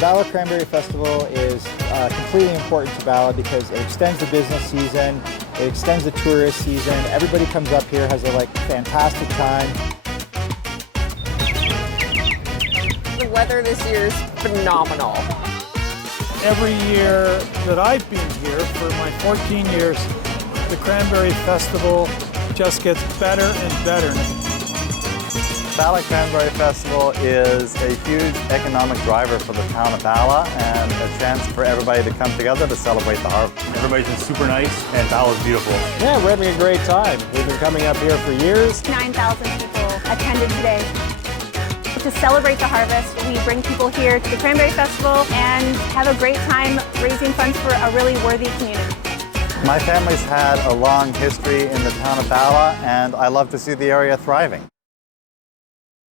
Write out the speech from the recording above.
Bala Cranberry Festival is completely important to Bala because it extends the business season, it extends the tourist season. Everybody comes up here, has a fantastic time. The weather this year is phenomenal. Every year that I've been here, for my 14 years, the Cranberry Festival just gets better and better. Bala Cranberry Festival is a huge economic driver for the town of Bala and a chance for everybody to come together to celebrate the harvest. Everybody's been super nice and Bala's beautiful. Yeah, we're having a great time. We've been coming up here for years. 9,000 people attended today. To celebrate the harvest, we bring people here to the Cranberry Festival and have a great time raising funds for a really worthy community. My family's had a long history in the town of Bala and I love to see the area thriving.